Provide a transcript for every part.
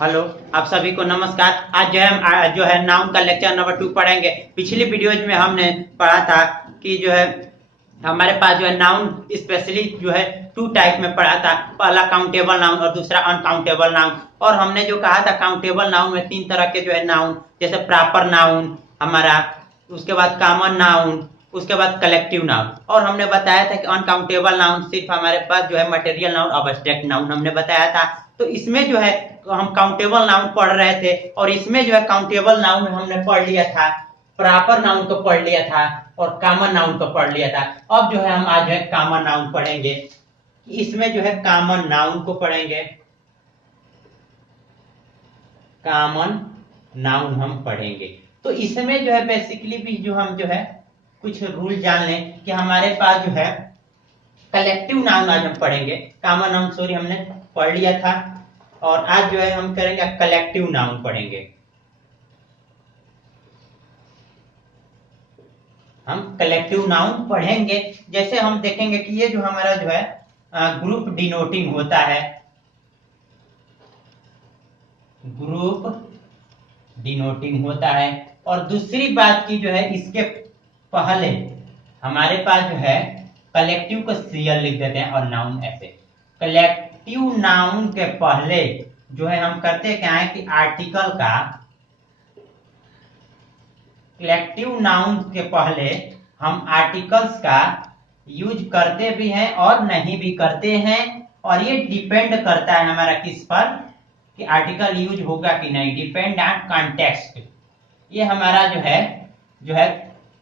Hello, आप सभी को नमस्कार। आज जो है हम जो है नाउन का लेक्चर नंबर 2 पढ़ेंगे। पिछली वीडियोज में हमने पढ़ा था कि जो है हमारे पास जो है नाउन स्पेशली जो है 2 टाइप में पढ़ा था। पहला काउंटेबल नाउन और दूसरा अनकाउंटेबल नाउन। और हमने जो कहा था काउंटेबल नाउन में 3 तरह के जो है नाउन, जैसे प्रॉपर नाउन हमारा, उसके बाद कॉमन नाउन, उसके बाद कलेक्टिव नाउन। और हमने बताया था कि अनकाउंटेबल नाउन सिर्फ हमारे पास जो है मटेरियल नाउन, अब्स्ट्रैक्ट नाउन हमने बताया था। तो इसमें जो है हम काउंटेबल नाउन पढ़ रहे थे और इसमें जो है काउंटेबल नाउन में हमने पढ़ लिया था, प्रॉपर नाउन को पढ़ लिया था और कॉमन नाउन को पढ़ लिया था। अब जो है हम आज जो है कॉमन नाउन पढ़ेंगे। इसमें जो है कॉमन नाउन को पढ़ेंगे, कॉमन नाउन हम पढ़ेंगे। तो इसमें जो है बेसिकली भी जो हम जो है कुछ रूल जान लें कि हमारे पास जो है कलेक्टिव नाउन आज हम पढ़ेंगे। कॉमन नाउन सॉरी हमने पढ़ लिया था और आज जो है हम करेंगे कलेक्टिव नाउन पढ़ेंगे। हम कलेक्टिव नाउन पढ़ेंगे। जैसे हम देखेंगे कि ये जो हमारा जो है ग्रुप डिनोटिंग होता है, ग्रुप डिनोटिंग होता है। और दूसरी बात की जो है इसके पहले हमारे पास जो है कलेक्टिव को सीएल लिख देते हैं और नाउन ऐसे। कलेक्टिव नाउन के पहले जो है हम करते क्या है कि आर्टिकल का, कलेक्टिव नाउन के पहले हम आर्टिकल्स का यूज करते भी हैं और नहीं भी करते हैं। और ये डिपेंड करता है हमारा किस पर कि आर्टिकल यूज होगा कि नहीं, डिपेंड ऑन कॉन्टेक्स्ट। ये हमारा जो है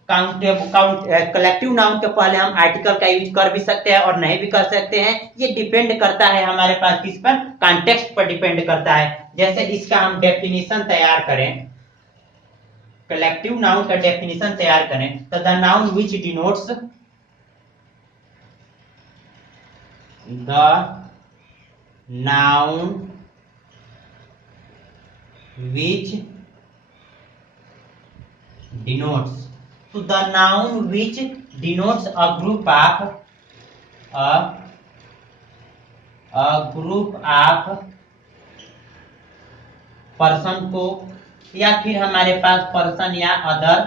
कलेक्टिव नाउन के पहले हम आर्टिकल का यूज कर भी सकते हैं और नहीं भी कर सकते हैं। ये डिपेंड करता है हमारे पास किस पर, कॉन्टेक्स्ट पर डिपेंड करता है। जैसे इसका हम डेफिनेशन तैयार करें, कलेक्टिव नाउन का डेफिनेशन तैयार करें तो the noun which denotes, the noun which denotes, so the noun which denotes a group of person को, या फिर हमारे पास पर्सन या अदर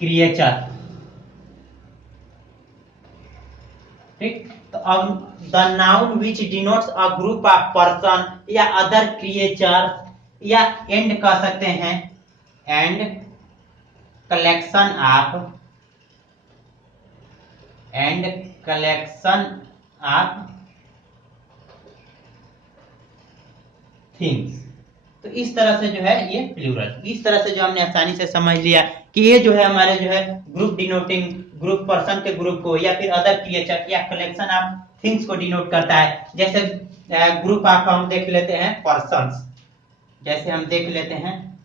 क्रिएचर। ठीक, तो अब the noun which denotes a group of person या अदर क्रिएचर, या एंड कह सकते हैं, एंड कलेक्शन ऑफ थिंग्स। तो इस तरह से जो है ये प्लूरल, इस तरह से जो हमने आसानी से समझ लिया कि ये जो है हमारे जो है ग्रुप डिनोटिंग, ग्रुप पर्सन के ग्रुप को या फिर अदर क्रिएचर या कलेक्शन ऑफ थिंग्स को डिनोट करता है। जैसे ग्रुप ऑफ हम देख लेते हैं पर्सन्स, जैसे हम देख लेते हैं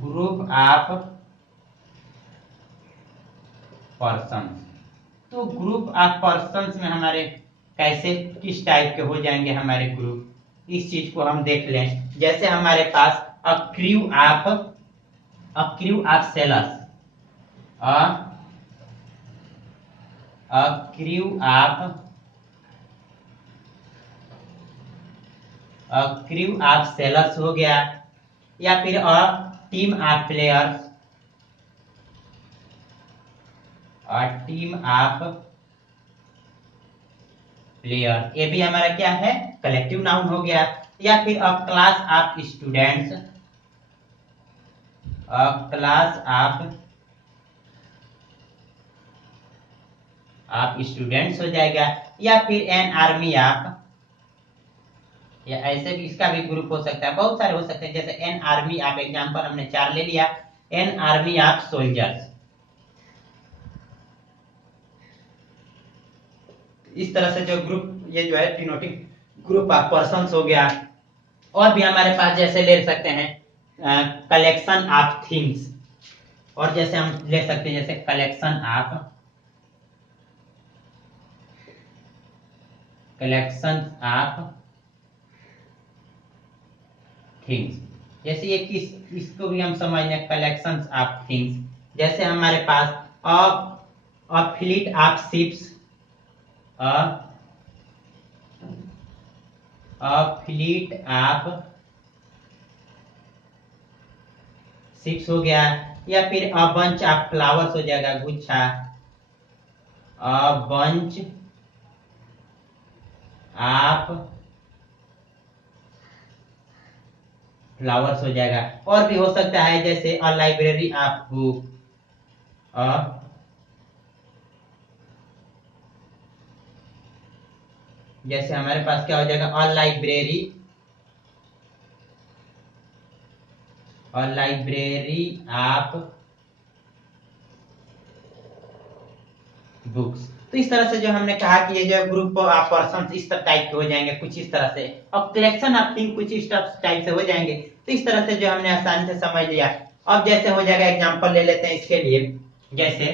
ग्रुप ऑफ पर्सन्स। तो ग्रुप ऑफ पर्सन्स में हमारे कैसे किस टाइप के हो जाएंगे हमारे ग्रुप, इस चीज को हम देख लें। जैसे हमारे पास a crew of sailors, a crew of sailors हो गया, या फिर a team of players, ये भी हमारा क्या है, कलेक्टिव नाउन हो गया। या फिर a class of students, students हो जाएगा। या फिर एन आर्मी ऑफ, या ऐसे भी इसका भी ग्रुप हो सकता है, बहुत सारे हो सकते हैं। जैसे एन आर्मी ऑफ, एग्जांपल हमने 4 ले लिया, एन आर्मी ऑफ सोल्जर्स। इस तरह से जो ग्रुप, ये जो है डिनोटिंग ग्रुप ऑफ पर्सन्स हो गया। और भी हमारे पास जैसे ले सकते हैं कलेक्शन ऑफ थिंग्स, और जैसे हम ले सकते हैं जैसे कलेक्शन ऑफ थिंग्स। जैसे ये इसको भी हम समझ लें, कलेक्शंस ऑफ थिंग्स। जैसे हमारे पास a fleet of ships, a a fleet of ships हो गया, या फिर अ बंच ऑफ फ्लावर्स हो जाएगा, गुच्छा, अ बंच ऑफ फ्लावर्स हो जाएगा। और भी हो सकता है जैसे अ लाइब्रेरी ऑफ बुक, अ जैसे हमारे पास क्या हो जाएगा, अ लाइब्रेरी ऑफ बुक्स। तो इस तरह से जो हमने कहा कि ये जो ग्रुप ऑफ पर्सन इस तरह टाइप के हो जाएंगे कुछ इस तरह से, और कलेक्शन ऑफ थिंग कुछ इस टाइप से हो जाएंगे। तो इस तरह से जो हमने आसानी से समझ लिया। अब जैसे हो जाएगा, एग्जांपल ले लेते हैं इसके लिए। जैसे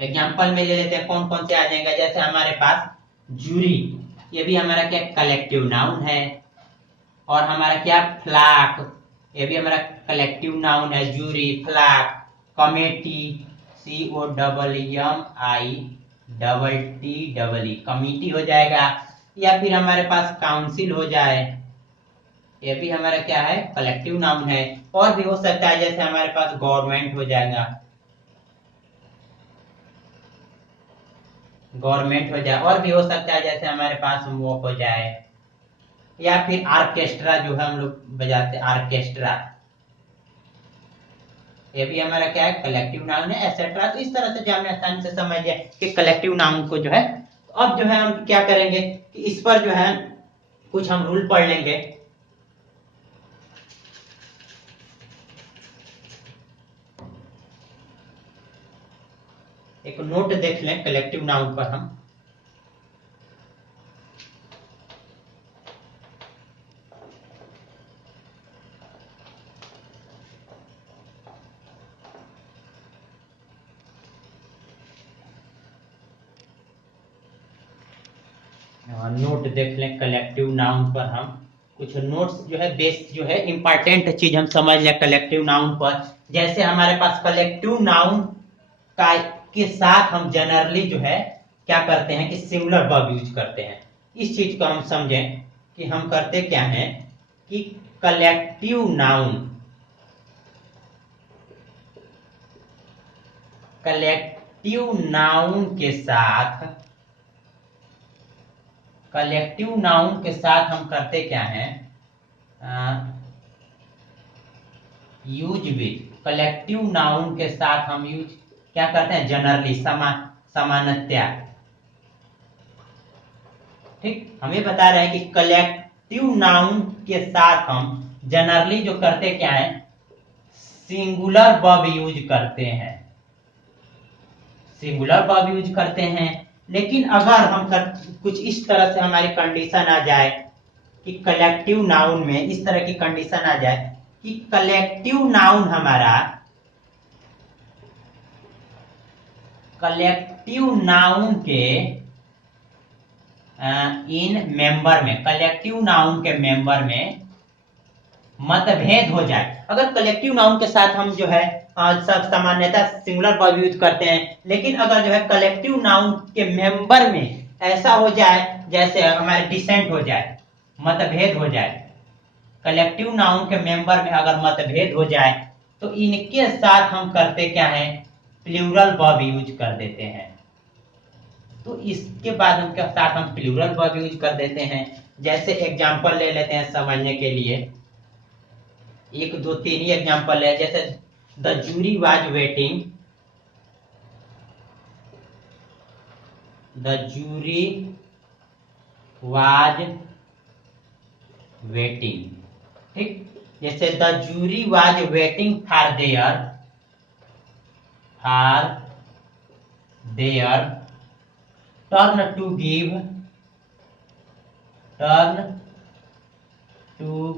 एग्जांपल में ले लेते हैं कौन कौन से आ जाएगा। जैसे हमारे पास जूरी, ये भी हमारा क्या कलेक्टिव नाउन है। और हमारा क्या फ्लाक, ये भी हमारा कलेक्टिव नाउन है, जूरी, फ्लाक। कमेटी, COMMITTE, कमिटी हो जाएगा। या फिर हमारे पास काउंसिल हो जाए, ये भी हमारा क्या है, कलेक्टिव नाउन है। और भी हो सकता है जैसे हमारे पास गवर्नमेंट हो जाएगा, गवर्नमेंट हो जाए। और भी हो सकता है जैसे हमारे पास वो हो जाए, या फिर आर्केस्ट्रा जो है हम लोग बजाते हैं, आर्केस्ट्रा, ये भी हमारा क्या है, कलेक्टिव नाउन है, एटसेट्रा। तो इस तरह से जो हमने आसानी से समझ लिया कि कलेक्टिव नाउन को जो है। तो अब जो है हम क्या करेंगे कि इस पर जो है कुछ हम रूल पढ़ लेंगे। एक नोट देख लें कलेक्टिव नाउन पर हम। नोट देख लें कलेक्टिव नाउन पर हम कुछ नोट्स जो है, बेस जो है इंपॉर्टेंट चीज हम समझ लें कलेक्टिव नाउन पर। जैसे हमारे पास कलेक्टिव नाउन का के साथ हम जनरली जो है क्या करते हैं कि सिंगुलर वर्ब यूज करते हैं। इस चीज को हम समझें कि हम करते क्या हैं कि कलेक्टिव नाउन, कलेक्टिव नाउन के साथ, कलेक्टिव नाउन के साथ हम करते क्या हैं, यूज विथ, कलेक्टिव नाउन के साथ हम यूज क्या करते हैं, जनरली, सामान्यतया। ठीक, हमें बता रहे हैं कि कलेक्टिव नाउन के साथ हम जनरली जो करते क्या है, सिंगुलर वर्ब यूज करते हैं, सिंगुलर वर्ब यूज करते हैं। लेकिन अगर हम कुछ इस तरह से हमारी कंडीशन आ जाए कि कलेक्टिव नाउन में इस तरह की कंडीशन आ जाए कि कलेक्टिव नाउन हमारा, कलेक्टिव नाउन के इन मेंबर में, कलेक्टिव नाउन के मेंबर में मतभेद हो जाए। अगर कलेक्टिव नाउन के साथ हम जो है सब सामान्यतः सिंगुलर वर्ब यूज करते हैं, लेकिन अगर जो है कलेक्टिव नाउन के मेंबर में ऐसा हो जाए जैसे हमारे डिसेंट हो जाए, मतभेद हो जाए, कलेक्टिव नाउन के मेंबर में अगर मतभेद हो जाए तो इनके साथ हम करते क्या है, प्लूरल वर्ब यूज कर देते हैं। तो इसके बाद उनके साथ हम प्लूरल वर्ब यूज कर देते हैं। जैसे एग्जांपल ले लेते हैं समझने के लिए, एक दो तीन ही एग्जांपल है। जैसे the jury was waiting, the jury was waiting. ठीक, जैसे the jury was waiting for their, turn to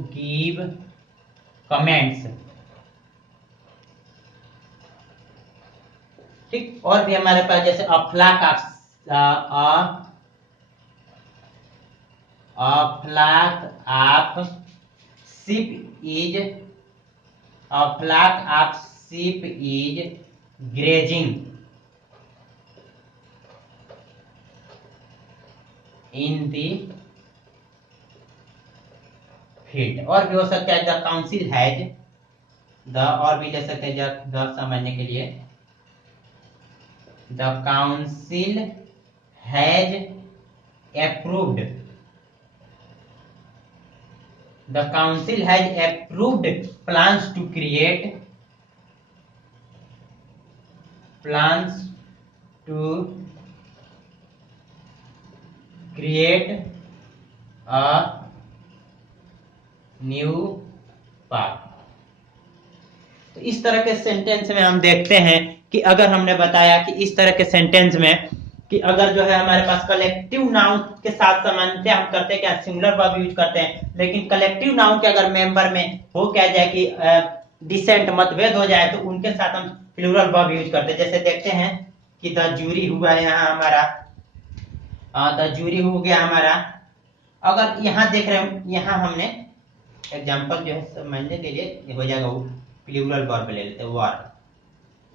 give, comments. ठीक, और भी हमारे पास जैसे a flock of sheep is, a flock of sheep is grazing in the benefit, और भी हो सकता है द काउंसिल हैज, द और भी ले सकते हैं जब द समझने के लिए, the council has approved, the council has approved plans to create, plans to create a new park। तो इस तरह के सेंटेंस में हम देखते हैं कि अगर हमने बताया कि इस तरह के सेंटेंस में कि अगर जो है हमारे पास कलेक्टिव नाउन के साथ सामान्यतः हम करते हैं क्या, सिंगुलर वर्ब यूज करते हैं, लेकिन कलेक्टिव नाउन के अगर मेंबर में हो क्या जाए कि डिसेंट मतभेद हो जाए तो उनके साथ हम प्लूरल वर्ब यूज करते हैं। जैसे देखते हैं कि द जूरी हुआ यहाँ हमारा, द जूरी हो गया हमारा। अगर यहाँ देख रहे हैं, यहाँ हमने एग्जांपल जो है समझने के लिए हो जाएगा, वो प्लूरल वर्ब ले लेते हैं, वर,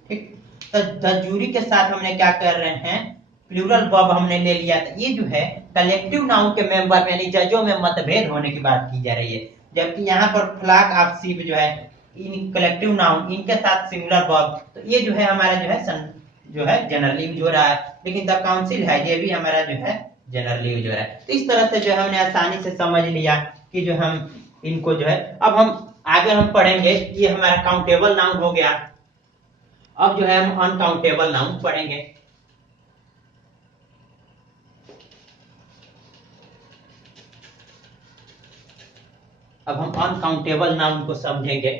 ठीक। तो द जूरी के साथ हमने क्या कर रहे हैं, प्लूरल वर्ब हमने ले लिया था। ये जो है कलेक्टिव नाउन के मेंबर में यानी जजों में मतभेद होने की बात की जा रही है, जबकि यहाँ पर फ्लॉक ऑफ शीप जो है इन कलेक्टिव नाउन इनके साथ सिंगुलर वर्ब, तो ये जो है हमारा जो है जनरली यूज हो रहा है, लेकिन द काउंसिल है ये भी हमारा जो है जनरली यूज हो रहा है। तो इस तरह से जो है हमने आसानी से समझ लिया कि जो हम इनको जो है, अब हम आगे हम पढ़ेंगे, ये हमारा काउंटेबल नाउन हो गया। अब जो है हम अनकाउंटेबल नाउन पढ़ेंगे। अब हम अनकाउंटेबल नाउन को समझेंगे।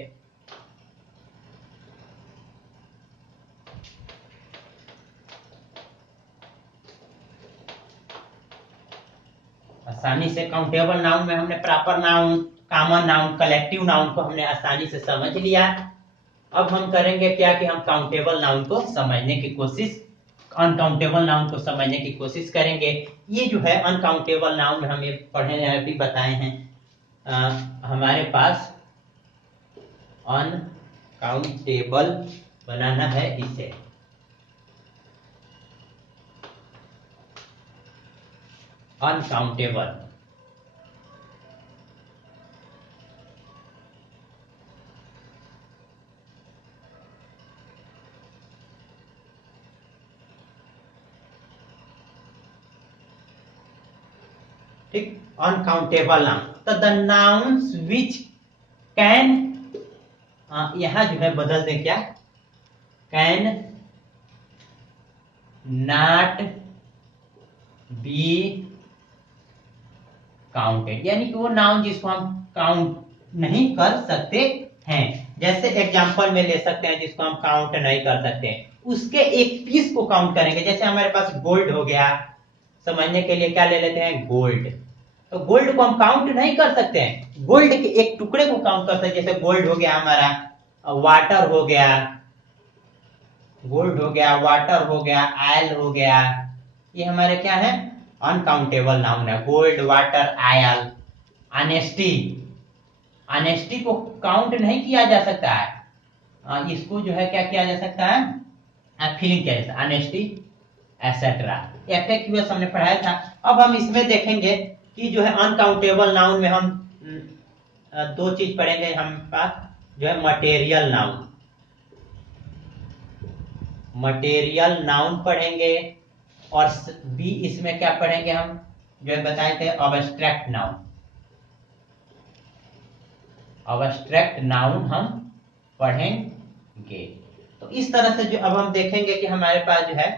आसानी से काउंटेबल नाउन में हमने proper noun, common noun, collective noun को हमने आसानी से समझ लिया। अब हम करेंगे क्या कि हम काउंटेबल नाउन को समझने की कोशिश, अनकाउंटेबल नाउन को समझने की कोशिश करेंगे। ये जो है अनकाउंटेबल नाउन हम ये पढ़े अभी बताए हैं, हमारे पास अनकाउंटेबल बनाना है इसे, अनकाउंटेबल। ठीक, अनकाउंटेबल नाउन। तो द नाउन्स विच कैन, यहां जो है बदल दें क्या, कैन नॉट बी काउंटेड, यानी कि वो नाउन जिसको हम काउंट नहीं कर सकते हैं। जैसे एग्जांपल में ले सकते हैं जिसको हम काउंट नहीं कर सकते हैं, उसके एक पीस को काउंट करेंगे। जैसे हमारे पास गोल्ड हो गया, समझने के लिए क्या ले लेते हैं, गोल्ड। तो गोल्ड को हम काउंट नहीं कर सकते हैं, गोल्ड के एक टुकड़े को काउंट करते हैं। जैसे गोल्ड हो गया हमारा, वाटर हो गया, गोल्ड हो गया, वाटर हो गया, आयल हो गया, ये हमारे क्या है, अनकाउंटेबल नाउन है। Gold, water, oil. Honesty, honesty को काउंट नहीं किया जा सकता है, इसको जो है क्या किया जा सकता है, फीलिंग किया जाता है, ऑनेस्टी एसेट्रा। एफएक्यूएस हमने पढ़ाया था। अब हम इसमें देखेंगे कि जो है अनकाउंटेबल नाउन में हम दो चीज पढ़ेंगे। हम पास जो है मटेरियल नाउन, मटेरियल नाउन पढ़ेंगे, और बी इसमें क्या पढ़ेंगे हम, जो है बताए थे अब्स्ट्रैक्ट नाउन, अब्स्ट्रैक्ट नाउन हम पढ़ेंगे। तो इस तरह से जो अब हम देखेंगे कि हमारे पास जो है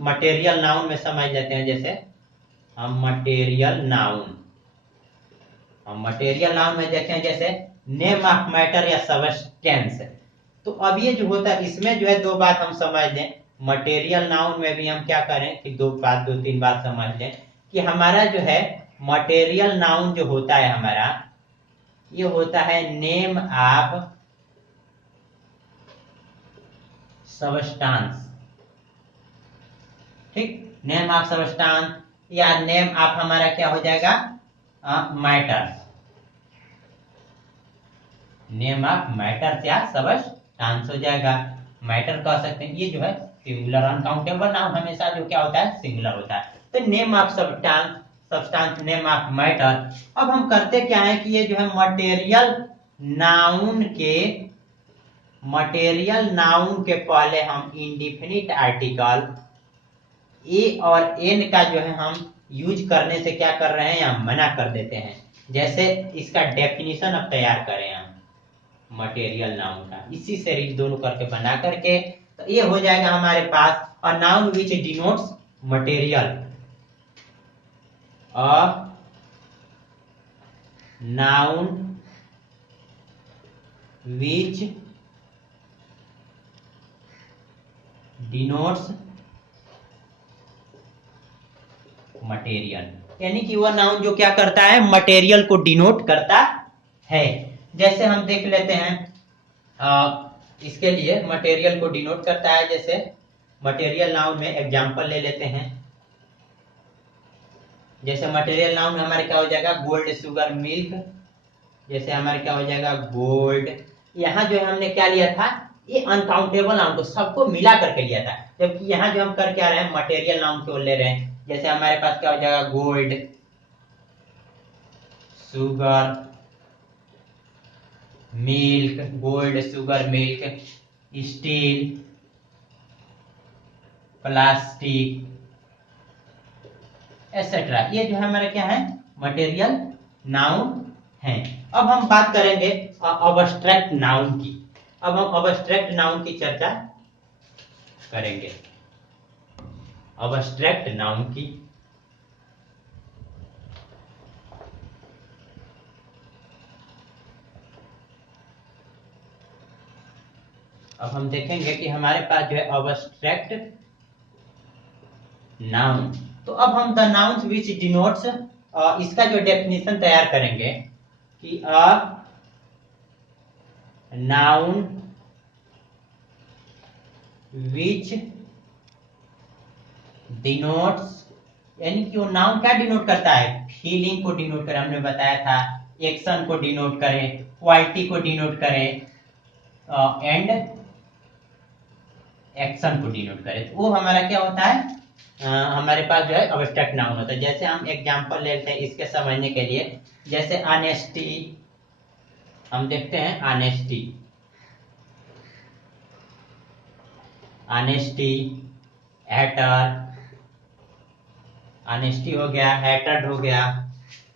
मटेरियल नाउन में समझ लेते हैं। जैसे हम मटेरियल नाउन, हम मटेरियल नाउन में देखते हैं जैसे नेम ऑफ मैटर या सबस्टेंस। तो अब ये जो होता है इसमें जो है दो बात हम समझ लें, मटेरियल नाउन में भी हम क्या करें कि दो तीन बात समझ लें कि हमारा जो है मटेरियल नाउन जो होता है हमारा, ये होता है नेम ऑफ सबस्टेंस। ठीक, नेम ऑफ सबस्टेंस या नेम ऑफ हमारा क्या हो जाएगा, मैटर, नेम ऑफ मैटर या सबस्टेंस हो जाएगा, मैटर कह सकते हैं। ये जो है सिंगुलर, अनकाउंटेबल नाउन हमेशा जो क्या होता है, सिंगुलर होता है। तो name of substance substance name of matter. अब हम करते क्या है कि ये जो है मटेरियल नाउन के पहले हम इंडिफिनिट आर्टिकल ए और एन का जो है हम यूज करने से क्या कर रहे हैं, या मना कर देते हैं। जैसे इसका डेफिनेशन अब तैयार करें हम मटेरियल नाउन का, इसी से दोनों करके बना करके, तो ये हो जाएगा हमारे पास a noun which denotes material, a noun which denotes material, यानी कि वह नाउन जो क्या करता है, मटेरियल को डिनोट करता है। जैसे हम देख लेते हैं इसके लिए मटेरियल को डिनोट करता है, जैसे मटेरियल नाउन में एग्जांपल ले लेते हैं। जैसे मटेरियल नाउन हमारे क्या हो जाएगा, गोल्ड, शुगर, मिल्क। जैसे हमारे क्या हो जाएगा, गोल्ड। यहाँ जो है हमने क्या लिया था, ये अनकाउंटेबल नाउन को सबको मिला करके लिया था, जबकि यहाँ जो हम कर क्या रहे हैं, मटेरियल नाउन को ले रहे हैं। जैसे हमारे पास क्या हो जाएगा, gold, sugar, milk, gold, sugar, milk, steel, plastic, etcetera. ये जो है हमारे क्या है, मटेरियल नाउन है। अब हम बात करेंगे अबस्ट्रैक्ट नाउन की। अब हम अबस्ट्रैक्ट नाउन की चर्चा करेंगे। अबस्ट्रैक्ट नाउन की अब हम देखेंगे कि हमारे पास जो है अबस्ट्रैक्ट नाउन। तो अब हम द नाउन्स विच डिनोट्स, इसका जो डेफिनेशन तैयार करेंगे कि अ नाउन विच डिनोट्स, यानी कि वो नाउन क्या डिनोट करता है, फीलिंग को डिनोट करे, हमने बताया था। एक्शन को डिनोट करें, क्वालिटी को डिनोट करें, एंड एक्शन को डिनोट करें, तो वो हमारा क्या होता है, हमारे पास जो है अबस्ट्रैक्ट नाउन होता है। जैसे हम एग्जांपल लेते हैं इसके समझने के लिए। जैसे ऑनेस्टी, हम देखते हैं ऑनेस्टी, ऑनेस्टी, हैटर, ऑनेस्टी हो गया, हैटेड हो गया,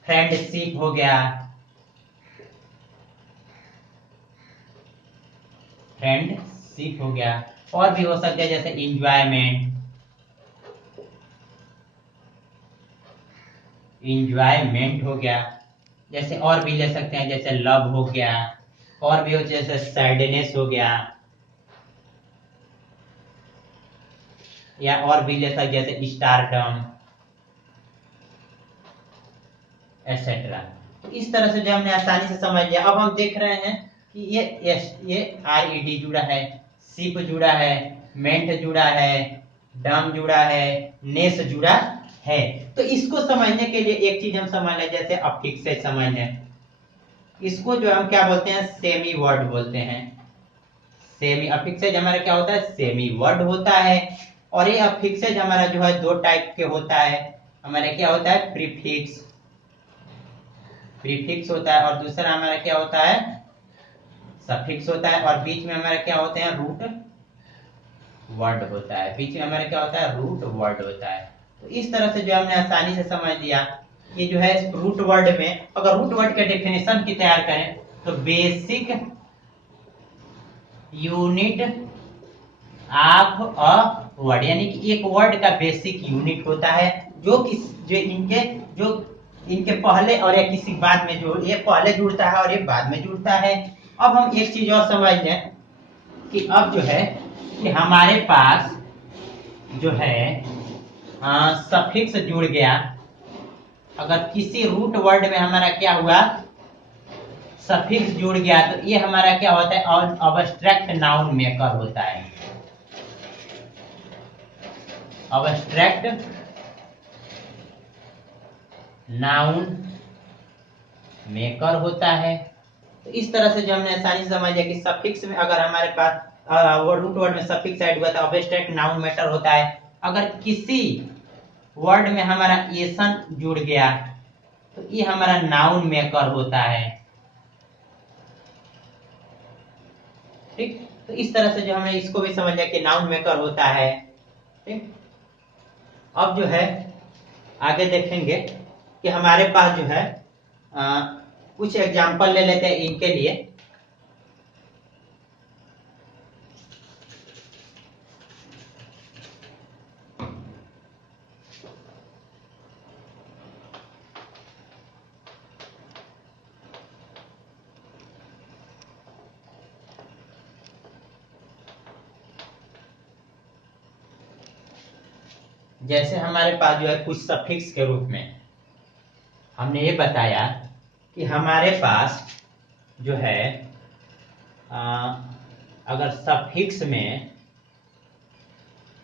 फ्रेंडशिप हो गया, फ्रेंडशिप हो गया, और भी हो सकते हैं जैसे इंजॉयमेंट, इंजॉयमेंट हो गया। जैसे और भी ले सकते हैं, जैसे लव हो गया, और भी हो जैसे सैडनेस हो गया, या और भी ले सकते जैसे स्टारडम, एटसेट्रा। तो इस तरह से जो हमने आसानी से समझ लिया। अब हम देख रहे हैं कि ये RED जुड़ा है, शिप जुड़ा है, मेंट जुड़ा है, डम जुड़ा है, नेस जुड़ा है। तो इसको समझने के लिए एक चीज हम समझ लें, जैसे अफिक्सेज समझ लें। इसको जो हम क्या बोलते हैं, सेमी वर्ड बोलते हैं। सेमी अफिक्सेज हमारा क्या होता है, सेमी वर्ड होता है। और ये अफिक्सेज हमारा जो है दो टाइप के होता है। हमारा क्या होता है, प्रीफिक्स, प्रीफिक्स होता है, और दूसरा हमारा क्या होता है, सफिक्स होता है। और बीच में हमारा क्या होते हैं, रूट वर्ड होता है। बीच में हमारा क्या होता है, रूट वर्ड होता है। तो इस तरह से जो हमने आसानी से समझ लिया कि जो है रूट वर्ड में, अगर रूट वर्ड के डेफिनेशन की तैयार करें तो basic unit of a word, यानी कि एक वर्ड का बेसिक यूनिट होता है, जो इनके पहले और या किसी बाद में जो ये पहले जुड़ता है और ये बाद में जुड़ता है। अब हम एक चीज और समझ लें कि अब जो है कि हमारे पास जो है सफिक्स जुड़ गया। अगर किसी रूट वर्ड में हमारा क्या हुआ, सफिक्स जुड़ गया, तो ये हमारा क्या होता है, अबस्ट्रैक्ट नाउन मेकर होता है। अबस्ट्रैक्ट नाउन मेकर होता है। तो इस तरह से जो हमने आसानी से समझ लिया कि सफिक्स में अगर हमारे पास रूट वर्ड में सफिक्स ऐड हुआ तो अबस्ट्रैक्ट नाउन मेकर होता है। अगर किसी वर्ड में हमारा एसन जुड़ गया तो ये हमारा नाउन मेकर होता है। ठीक, तो इस तरह से जो हमने इसको भी समझ लिया कि नाउन मेकर होता है। ठीक, अब जो है आगे देखेंगे कि हमारे पास जो है कुछ एग्जांपल ले लेते हैं इनके लिए। जैसे हमारे पास जो है कुछ सफिक्स के रूप में हमने ये बताया कि हमारे पास जो है अगर सफिक्स में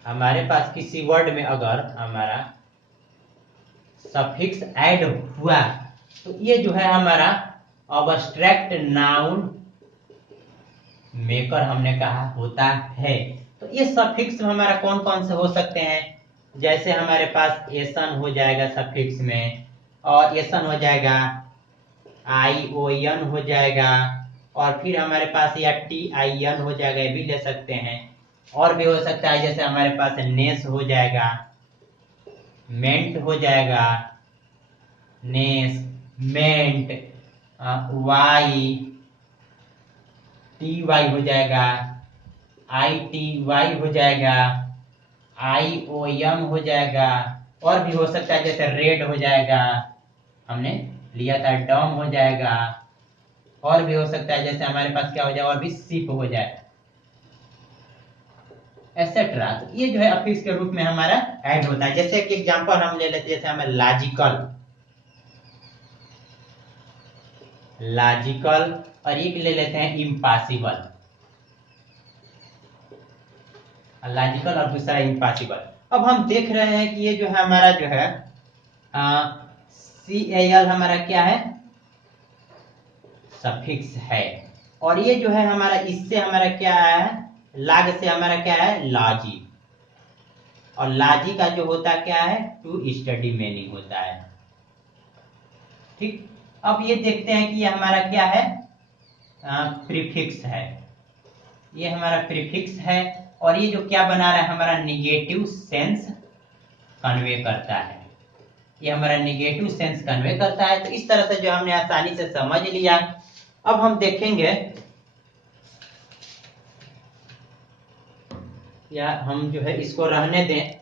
हमारे पास किसी वर्ड में अगर हमारा सफिक्स ऐड हुआ तो ये जो है हमारा अब्स्ट्रैक्ट नाउन मेकर हमने कहा होता है। तो ये सफिक्स हमारा कौन कौन से हो सकते हैं, जैसे हमारे पास एसन हो जाएगा सफिक्स में, और एसन हो जाएगा, आई ओ एन हो जाएगा, और फिर हमारे पास या टी आई एन हो जाएगा, ये भी ले सकते हैं। और भी हो सकता है जैसे हमारे पास नेस हो जाएगा, मेंट हो जाएगा, नेस, मेंट, वाई टी वाई हो जाएगा, आई टी वाई हो जाएगा, आई ओ एम हो जाएगा, और भी हो सकता है जैसे रेड हो जाएगा, हमने लिया था डॉम हो जाएगा, और भी हो सकता है जैसे हमारे पास क्या हो जाएगा, और भी सिप हो जाएगा, एटसेट्रा। तो ये जो है अफिक्स के रूप में हमारा ऐड होता है। जैसे एक एग्जांपल हम ले लेते हैं, जैसे हमें लॉजिकल, लॉजिकल, और एक ले लेते हैं इम्पॉसिबल, लॉजिकल और दूसरा इम्पॉसिबल। अब हम देख रहे हैं कि ये जो है हमारा जो है CAL हमारा क्या है, सफिक्स है, और ये जो है हमारा इससे हमारा क्या है, लाग से हमारा क्या है, लॉजी, और लॉजी का जो होता क्या है, टू स्टडी मीनिंग होता है। ठीक, अब ये देखते हैं कि ये हमारा क्या है, प्रीफिक्स है, ये हमारा प्रीफिक्स है, और ये जो क्या बना रहा है, हमारा निगेटिव सेंस कन्वे करता है, ये हमारा निगेटिव सेंस कन्वे करता है। तो इस तरह से जो हमने आसानी से समझ लिया। अब हम देखेंगे, या हम जो है इसको रहने दें,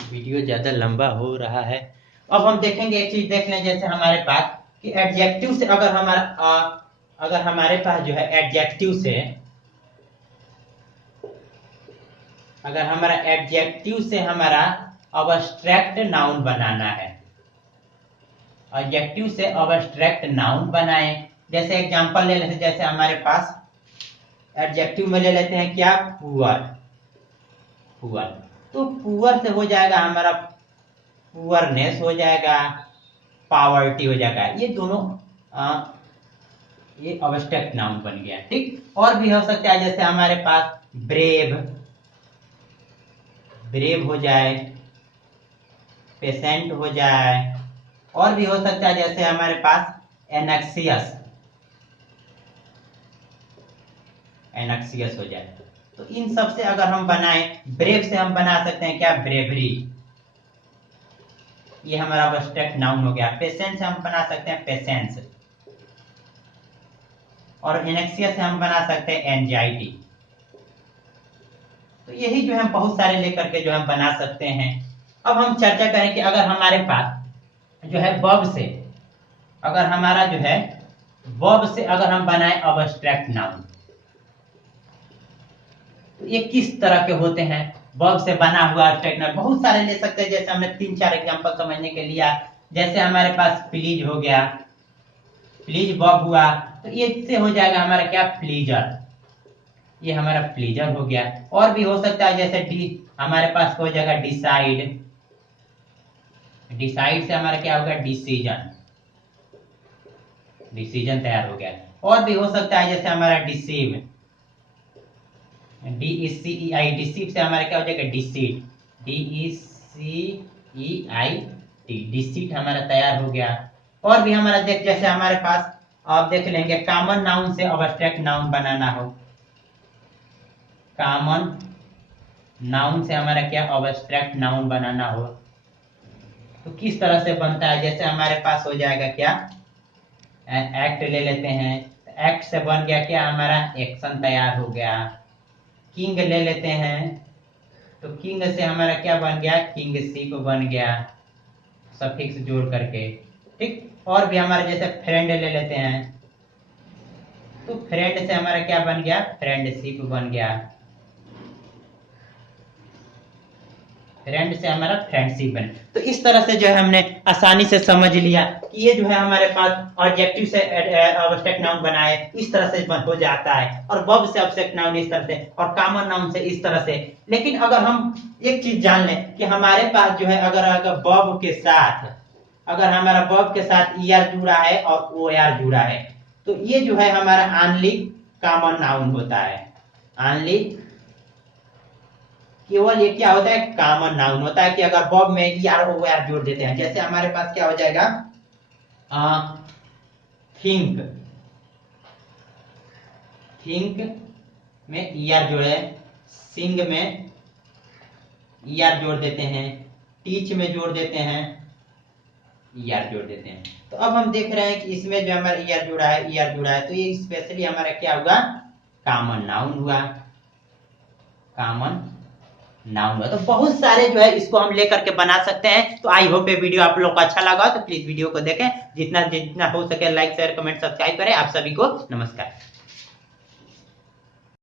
वीडियो ज्यादा लंबा हो रहा है। अब हम देखेंगे एक चीज देख लें, जैसे हमारे पास कि एडजेक्टिव से अगर हमारा अगर हमारे पास जो है एडजेक्टिव से, अगर हमारा एडजेक्टिव से हमारा अब्स्ट्रैक्ट नाउन बनाना है, एडजेक्टिव से अब्स्ट्रैक्ट नाउन बनाए। जैसे एग्जांपल ले लेते हैं, जैसे हमारे पास एडजेक्टिव में ले लेते हैं क्या, पुअर, पुअर, तो पुअर से हो जाएगा हमारा पुअरनेस हो जाएगा, पावर्टी हो जाएगा, ये दोनों ये अब्स्ट्रैक्ट नाउन बन गया। ठीक, और भी हो सकता है जैसे हमारे पास ब्रेव, ब्रेव हो जाए, पेशेंट हो जाए, और भी हो सकता है जैसे हमारे पास एनक्सियस, एनक्सियस हो जाए। तो इन सब से अगर हम बनाएं, ब्रेव से हम बना सकते हैं क्या, ब्रेवरी, ये हमारा अब्स्ट्रैक्ट नाउन हो गया। पेशेंट से हम बना सकते हैं पेशेंस, और एनेक्सिया से हम बना सकते हैं एंजाइटी। तो यही जो है बहुत सारे लेकर के जो हम बना सकते हैं। अब हम चर्चा करें कि अगर हमारे पास जो है वर्ब से, अगर हमारा जो है वर्ब से अगर हम बनाए अब्स्ट्रैक्ट नाउन, तो ये किस तरह के होते हैं, वर्ब से बना हुआ अब्स्ट्रैक्ट नाउन बहुत सारे ले सकते हैं। जैसे हमने 3-4 एग्जांपल समझने के लिया, जैसे हमारे पास प्लीज हो गया, प्लीज वर्ब हुआ, तो ये इससे हो जाएगा हमारा क्या, प्लीजर, ये हमारा प्लीजर हो गया। और भी हो सकता है जैसे हमारे पास हो जाएगा डिसाइड, डिसाइड से हमारा क्या होगा, डिसीजन, डिसीजन तैयार हो गया। और भी हो सकता है जैसे हमारा डिसीव, DECEI, डिसीव से हमारा क्या हो जाएगा डिसीट, DECEIT, डिसीट हमारा तैयार हो गया। और भी हमारा देख जैसे हमारे पास आप देख लेंगे कॉमन नाउन से अब्स्ट्रैक्ट नाउन बनाना हो, कॉमन नाउन से हमारा क्या अब्स्ट्रैक्ट नाउन बनाना हो तो किस तरह से बनता है। जैसे हमारे पास हो जाएगा क्या एक्ट ले लेते हैं, एक्ट से बन गया क्या हमारा एक्शन तैयार हो गया। किंग ले लेते हैं तो किंग से हमारा क्या बन गया किंगशिप बन गया, सफिक्स जोड़ करके, ठीक। और भी हमारे जैसे फ्रेंड ले लेते हैं तो फ्रेंड से हमारा क्या बन गया फ्रेंडशिप बन गया, फ्रेंड से हमारा फ्रेंडशिप बने। तो इस तरह से जो है हमने आसानी से समझ लिया कि ये जो है हमारे पास ऑब्जेक्टिव से अब्स्ट्रैक्ट नाउन बनाए इस तरह से हो जाता है, और वर्ब से अब्स्ट्रैक्ट नाउन इस तरह से, और कॉमन नाउन से इस तरह से। लेकिन अगर हम एक चीज जान लें कि हमारे पास जो है अगर वर्ब के साथ, अगर हमारा वर्ब के साथ ER जुड़ा है और OR जुड़ा है तो ये जो है हमारा आनलिक कॉमन नाउन होता है। आनलिक केवल ये क्या होता है कॉमन नाउन होता है कि अगर वर्ब में ER OR जोड़ देते हैं। जैसे हमारे पास क्या हो जाएगा थिंक, थिंक में ER जोड़े, सिंग में ER जोड़ देते हैं, टीच में जोड़ देते हैं ER जोड़ देते हैं। तो अब हम देख रहे हैं कि इसमें जो हमारा ER जुड़ा है तो ये स्पेशली हमारा क्या हुआ कॉमन नाउन हुआ, कॉमन नाउन हुआ। तो बहुत सारे जो है इसको हम लेकर के बना सकते हैं। तो आई होप ये वीडियो आप लोग को अच्छा लगा तो प्लीज वीडियो को देखें, जितना जितना हो सके लाइक शेयर कमेंट सब्सक्राइब करें। आप सभी को नमस्कार।